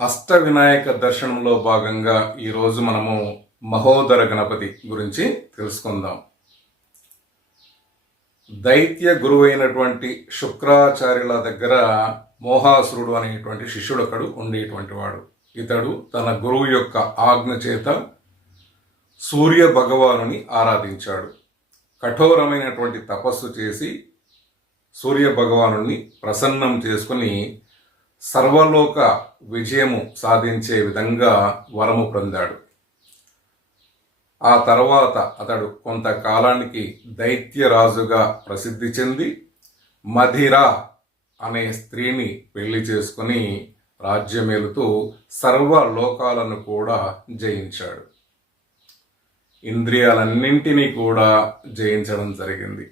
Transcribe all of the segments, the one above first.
అష్ట వినాయక దర్శనంలో భాగంగా ఈరోజు మనము మహోదర గణపతి గురించి తెలుసుకుందాం. దైత్య గురువైనటువంటి శుక్రాచార్యుల దగ్గర మోహాసురుడు అనేటువంటి శిష్యుడు ఒకడు ఉండేటువంటి వాడు. ఇతడు తన గురువు యొక్క ఆజ్ఞ చేత సూర్య భగవానుని ఆరాధించాడు. కఠోరమైనటువంటి తపస్సు చేసి సూర్య భగవానుని ప్రసన్నం చేసుకుని సర్వలోక విజయము సాధించే విధంగా వరము పొందాడు. ఆ తర్వాత అతడు కొంతకాలానికి దైత్యరాజుగా ప్రసిద్ధి చెంది మధిర అనే స్త్రీని పెళ్ళి చేసుకుని రాజ్యమేలుతూ సర్వలోకాలను కూడా జయించాడు. ఇంద్రియాలన్నింటినీ కూడా జయించడం జరిగింది.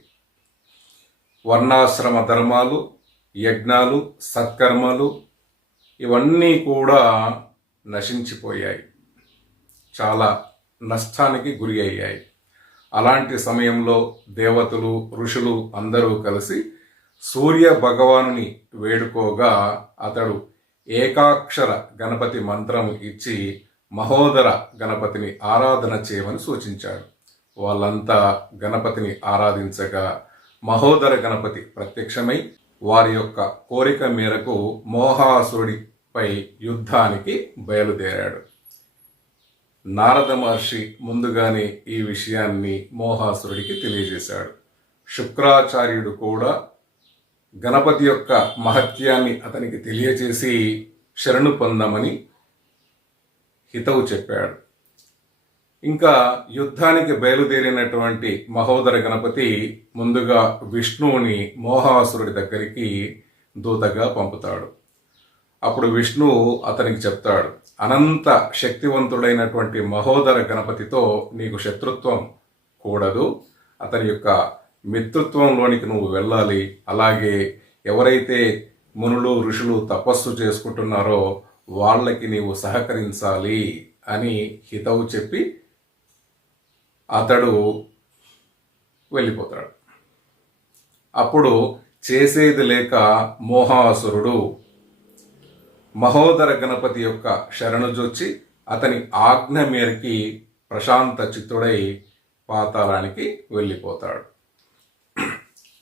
వర్ణాశ్రమ ధర్మాలు యజ్ఞాలు సత్కర్మలు ఇవన్నీ కూడా నశించిపోయాయి. చాలా నష్టానికి గురి అయ్యాయి. అలాంటి సమయంలో దేవతలు ఋషులు అందరూ కలిసి సూర్య భగవానుని వేడుకోగా అతడు ఏకాక్షర గణపతి మంత్రం ఇచ్చి మహోదర గణపతిని ఆరాధన చేయమని సూచించాడు. వాళ్ళంతా గణపతిని ఆరాధించగా మహోదర గణపతి ప్రత్యక్షమై వారి యొక్క కోరిక మేరకు మోహాసురుడిపై యుద్ధానికి బయలుదేరాడు. నారద మహర్షి ముందుగానే ఈ విషయాన్ని మోహాసురుడికి తెలియజేశాడు. శుక్రాచార్యుడు కూడా గణపతి యొక్క మహత్యాన్ని అతనికి తెలియజేసి శరణు పొందమని హితవు చెప్పాడు. ఇంకా యుద్ధానికి బయలుదేరినటువంటి మహోదర గణపతి ముందుగా విష్ణువుని మోహాసురుడి దగ్గరికి దూతగా పంపుతాడు. అప్పుడు విష్ణువు అతనికి చెప్తాడు అనంత శక్తివంతుడైనటువంటి మహోదర గణపతితో నీకు శత్రుత్వం కూడదు. అతని యొక్క మిత్రుత్వంలోనికి నువ్వు వెళ్ళాలి. అలాగే ఎవరైతే మునులు ఋషులు తపస్సు చేసుకుంటున్నారో వాళ్ళకి నీవు సహకరించాలి అని హితవు చెప్పి అతడు వెళ్ళిపోతాడు. అప్పుడు చేసేది లేక మోహాసురుడు మహోదర గణపతి యొక్క శరణుజొచ్చి అతని ఆజ్ఞ మేరకి ప్రశాంత చిత్తుడై పాతాళానికి వెళ్ళిపోతాడు.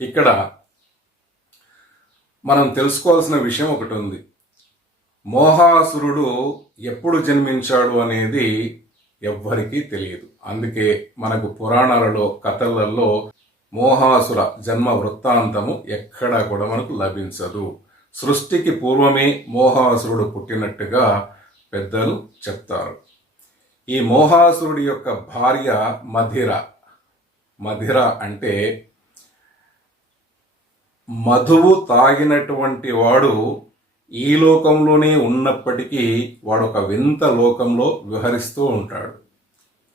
ఇక్కడ మనం తెలుసుకోవాల్సిన విషయం ఒకటి ఉంది. మోహాసురుడు ఎప్పుడు జన్మించాడు అనేది ఎవ్వరికీ తెలియదు. అందుకే మనకు పురాణాలలో కథలలో మోహాసుర జన్మ వృత్తాంతము ఎక్కడా కూడా మనకు లభించదు. సృష్టికి పూర్వమే మోహాసురుడు పుట్టినట్టుగా పెద్దలు చెప్తారు. ఈ మోహాసురుడి యొక్క భార్య మధిర మధిర అంటే మధువు తాగినటువంటి వాడు ఈ లోకంలోనే ఉన్నప్పటికీ వాడు ఒక వింత లోకంలో విహరిస్తూ ఉంటాడు.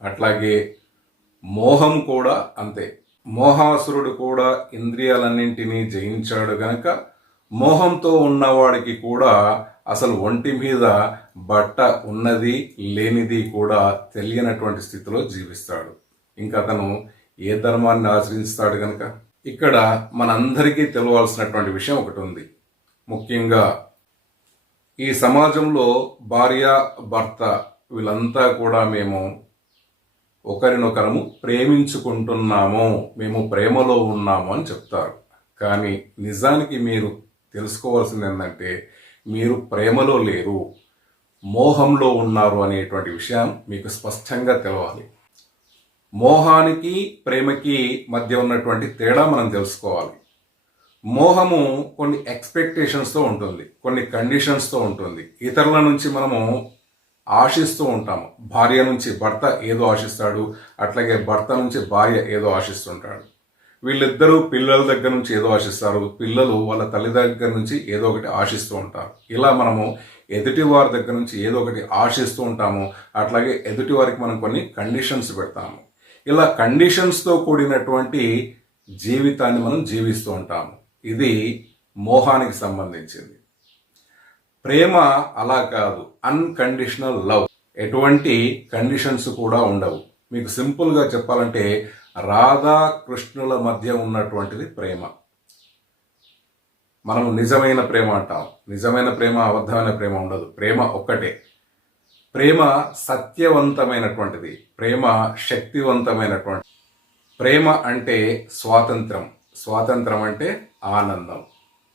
అట్లాగే మోహం కూడా అంతే. మోహాసురుడు కూడా ఇంద్రియాలన్నింటినీ జయించాడు గనక మోహంతో ఉన్నవాడికి కూడా అసలు ఒంటి మీద బట్ట ఉన్నది లేనిది కూడా తెలియనటువంటి స్థితిలో జీవిస్తాడు. ఇంకా అతను ఏ ధర్మాన్ని ఆచరిస్తాడు గనక? ఇక్కడ మనందరికీ తెలవాల్సినటువంటి విషయం ఒకటి ఉంది ముఖ్యంగా ఈ సమాజంలో భార్య భర్త వీళ్ళంతా కూడా మేము ఒకరినొకరము ప్రేమించుకుంటున్నాము. మేము ప్రేమలో ఉన్నాము అని చెప్తారు. కానీ నిజానికి మీరు తెలుసుకోవాల్సింది ఏంటంటే మీరు ప్రేమలో లేరు మోహంలో ఉన్నారు అనేటువంటి విషయం మీకు స్పష్టంగా తెలవాలి. మోహానికి ప్రేమకి మధ్య ఉన్నటువంటి తేడా మనం తెలుసుకోవాలి. మోహము కొన్ని ఎక్స్పెక్టేషన్స్తో ఉంటుంది కొన్ని కండిషన్స్తో ఉంటుంది. ఇతరుల నుంచి మనము ఆశిస్తూ ఉంటాము. భార్య నుంచి భర్త ఏదో ఆశిస్తాడు అట్లాగే భర్త నుంచి భార్య ఏదో ఆశిస్తుంటాడు. వీళ్ళిద్దరూ పిల్లల దగ్గర నుంచి ఏదో ఆశిస్తారు పిల్లలు వాళ్ళ తల్లి దగ్గర నుంచి ఏదో ఒకటి ఆశిస్తూ ఉంటారు. ఇలా మనము ఎదుటి వారి దగ్గర నుంచి ఏదో ఒకటి ఆశిస్తూ ఉంటాము అట్లాగే ఎదుటి వారికి మనం కొన్ని కండిషన్స్ పెడతాము. ఇలా కండిషన్స్తో కూడినటువంటి జీవితాన్ని మనం జీవిస్తూ ఉంటాము. ఇది మోహానికి సంబంధించింది. ప్రేమ అలా కాదు అన్కండిషనల్ లవ్ ఎటువంటి కండిషన్స్ కూడా ఉండవు. మీకు సింపుల్గా చెప్పాలంటే రాధా కృష్ణుల మధ్య ఉన్నటువంటిది ప్రేమ. మనం నిజమైన ప్రేమ అంటాం. నిజమైన ప్రేమ అబద్ధమైన ప్రేమ ఉండదు. ప్రేమ ఒక్కటే. ప్రేమ సత్యవంతమైనటువంటిది. ప్రేమ శక్తివంతమైనటువంటి. ప్రేమ అంటే స్వాతంత్రం. స్వాతంత్రం అంటే ఆనందం.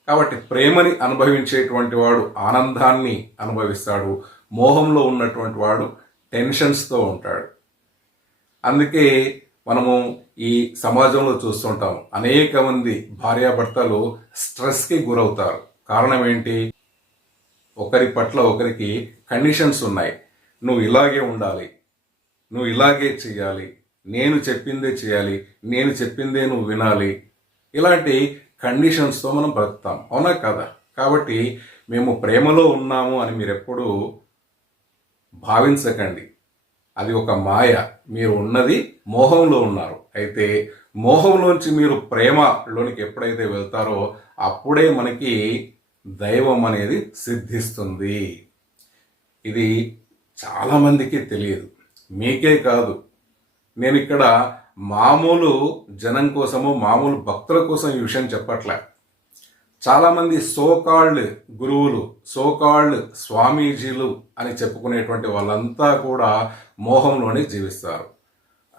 కాబట్టి ప్రేమని అనుభవించేటువంటి వాడు ఆనందాన్ని అనుభవిస్తాడు. మోహంలో ఉన్నటువంటి వాడు టెన్షన్స్తో ఉంటాడు. అందుకే మనము ఈ సమాజంలో చూస్తుంటాం. అనేక మంది భార్యాభర్తలు స్ట్రెస్కి గురవుతారు. కారణం ఏంటి? ఒకరి పట్ల ఒకరికి కండిషన్స్ ఉన్నాయి. నువ్వు ఇలాగే ఉండాలి. నువ్వు ఇలాగే చేయాలి. నేను చెప్పిందే చేయాలి. నేను చెప్పిందే నువ్వు వినాలి. ఇలాంటి కండిషన్స్తో మనం బ్రతుకుతాం. అవునా కదా? కాబట్టి మేము ప్రేమలో ఉన్నాము అని మీరు ఎప్పుడూ భావించకండి. అది ఒక మాయ. మీరు ఉన్నది మోహంలో ఉన్నారు. అయితే మోహంలోంచి మీరు ప్రేమలోనికి ఎప్పుడైతే వెళ్తారో అప్పుడే మనకి దైవం అనేది సిద్ధిస్తుంది. ఇది చాలామందికి తెలియదు. మీకే కాదు. నేను ఇక్కడ మామూలు జనం కోసము మామూలు భక్తుల కోసం ఈ విషయం చెప్పట్లే. చాలామంది సోకాల్డ్ గురువులు సోకాల్డ్ స్వామీజీలు అని చెప్పుకునేటువంటి వాళ్ళంతా కూడా మోహంలోనే జీవిస్తారు.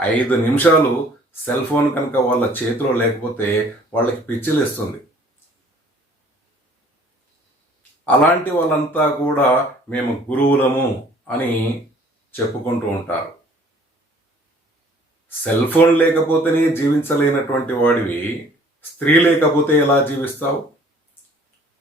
ఐదు నిమిషాలు సెల్ ఫోన్ కనుక వాళ్ళ చేతిలో లేకపోతే వాళ్ళకి పిచ్చిలేస్తుంది. అలాంటి వాళ్ళంతా కూడా మేము గురువులము అని చెప్పుకుంటూ ఉంటారు. సెల్ ఫోన్ లేకపోతేనే జీవించలేనటువంటి వాడివి స్త్రీ లేకపోతే ఎలా జీవిస్తావు?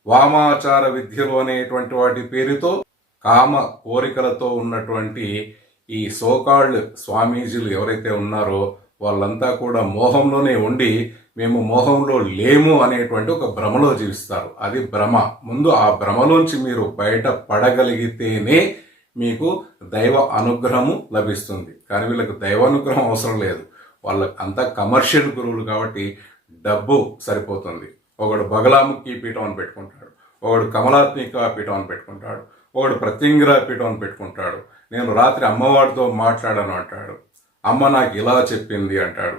వామాచార విద్యలు అనేటువంటి వాటి పేరుతో కామ కోరికలతో ఉన్నటువంటి ఈ సోకాళ్ళు స్వామీజీలు ఎవరైతే ఉన్నారో వాళ్ళంతా కూడా మోహంలోనే ఉండి మేము మోహంలో లేము అనేటువంటి ఒక భ్రమలో జీవిస్తారు. అది భ్రమ. ముందు ఆ భ్రమలోంచి మీరు బయట పడగలిగితేనే మీకు దైవ అనుగ్రహము లభిస్తుంది. కానీ వీళ్ళకి దైవానుగ్రహం అవసరం లేదు. వాళ్ళకి అంతా కమర్షియల్ గురువులు కాబట్టి డబ్బు సరిపోతుంది. ఒకడు బగలాముఖి పీఠం అని పెట్టుకుంటాడు. ఒకడు కమలాత్మిక పీఠం అని పెట్టుకుంటాడు. ఒకడు ప్రత్యంగిర పీఠం అని పెట్టుకుంటాడు. నేను రాత్రి అమ్మవారితో మాట్లాడాను అంటాడు. అమ్మ నాకు ఇలా చెప్పింది అంటాడు.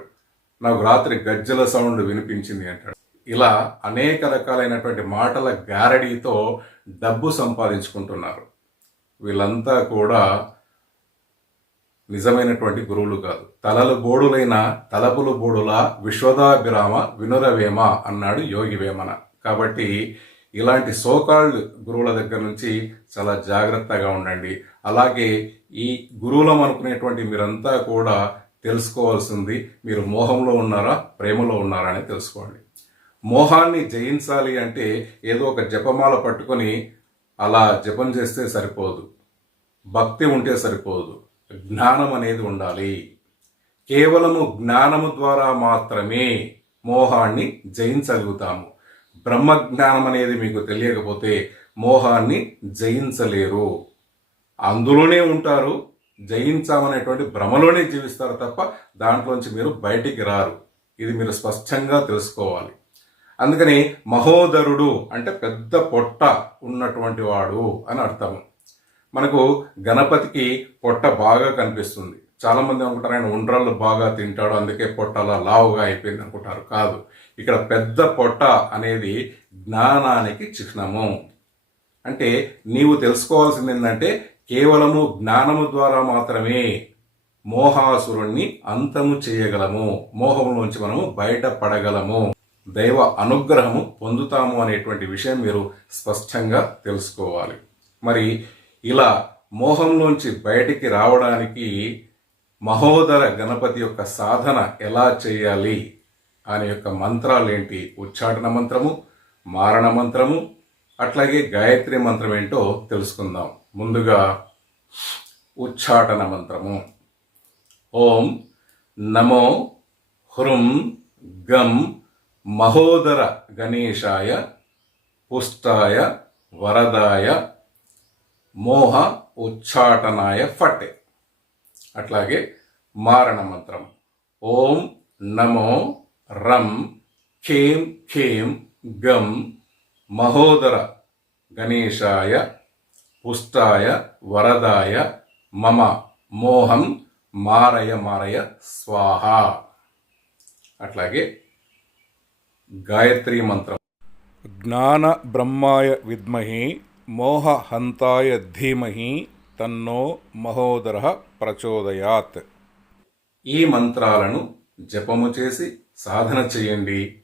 నాకు రాత్రి గజ్జల సౌండ్ వినిపించింది అంటాడు. ఇలా అనేక రకాలైనటువంటి మాటల గారడీతో డబ్బు సంపాదించుకుంటున్నారు. వీళ్ళంతా కూడా నిజమైనటువంటి గురువులు కాదు. తలలు బోడులైన తలపులు బోడుల విశ్వదాభిరామ వినురవేమ అన్నాడు యోగి వేమన. కాబట్టి ఇలాంటి సోకాల్డ్ గురువుల దగ్గర నుంచి చాలా జాగ్రత్తగా ఉండండి. అలాగే ఈ గురువులం అనుకునేటువంటి మీరంతా కూడా తెలుసుకోవాల్సింది మీరు మోహంలో ఉన్నారా ప్రేమలో ఉన్నారా అని తెలుసుకోండి. మోహాన్ని జయించాలి అంటే ఏదో ఒక జపమాల పట్టుకొని అలా జపం చేస్తే సరిపోదు. భక్తి ఉంటే సరిపోదు. జ్ఞానం అనేది ఉండాలి. కేవలము జ్ఞానము ద్వారా మాత్రమే మోహాన్ని జయించగలుగుతాము. బ్రహ్మజ్ఞానం అనేది మీకు తెలియకపోతే మోహాన్ని జయించలేరు. అందులోనే ఉంటారు. జయించామనేటువంటి భ్రమలోనే జీవిస్తారు తప్ప దాంట్లోంచి మీరు బయటికి రారు. ఇది మీరు స్పష్టంగా తెలుసుకోవాలి. అందుకని మహోదరుడు అంటే పెద్ద పొట్ట ఉన్నటువంటి వాడు అని అర్థం మనకు గణపతికి పొట్ట బాగా కనిపిస్తుంది. చాలామంది అనుకుంటారు ఆయన ఉండ్రాళ్ళు బాగా తింటాడు అందుకే పొట్ట అలా లావుగా అయిపోయింది అనుకుంటారు. కాదు ఇక్కడ పెద్ద పొట్ట అనేది జ్ఞానానికి చిహ్నము. అంటే నీవు తెలుసుకోవాల్సింది ఏంటంటే కేవలము జ్ఞానము ద్వారా మాత్రమే మోహాసురుణ్ణి అంతము చేయగలము. మోహంలోంచి మనము బయటపడగలము. దైవ అనుగ్రహము పొందుతాము అనేటువంటి విషయం మీరు స్పష్టంగా తెలుసుకోవాలి. మరి ఇలా మోహంలోంచి బయటికి రావడానికి మహోదర గణపతి యొక్క సాధన ఎలా చేయాలి అనే యొక్క మంత్రాలు ఏంటి ఉచ్చాటన మంత్రము మారణ మంత్రము అట్లాగే గాయత్రి మంత్రం ఏంటో తెలుసుకుందాం. ముందుగా ఉచ్చాటన మంత్రము. ఓం నమో హృం గం మహోదర గణేశాయ పుష్టాయ వరదాయ మోహ ఉచ్చాటనాయ ఫట్ అట్లాగే మారణ మంత్రం. ఓం నమో రం ఖేం ఖేం గం మహోదర గణేశాయ పుష్టాయ వరదాయ మమ మోహం మారయ మారయ స్వాహ. అట్లాగే గాయత్రి మంత్రం. జ్ఞాన బ్రహ్మాయ విద్మహి మోహహంతాయ ధీమహి తన్నో మహోదర ప్రచోదయాత్. ఈ మంత్రాలను జపము చేసి సాధన చేయండి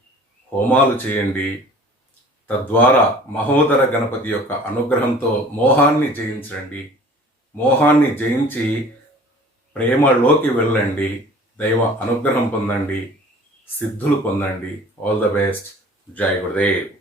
హోమాలు చేయండి. తద్వారా మహోదర గణపతి యొక్క అనుగ్రహంతో మోహాన్ని జయించండి. మోహాన్ని జయించి ప్రేమలోకి వెళ్ళండి దైవ అనుగ్రహం పొందండి. సిద్ధులు పొందండి. ఆల్ ద బెస్ట్ జై గురుదేవ్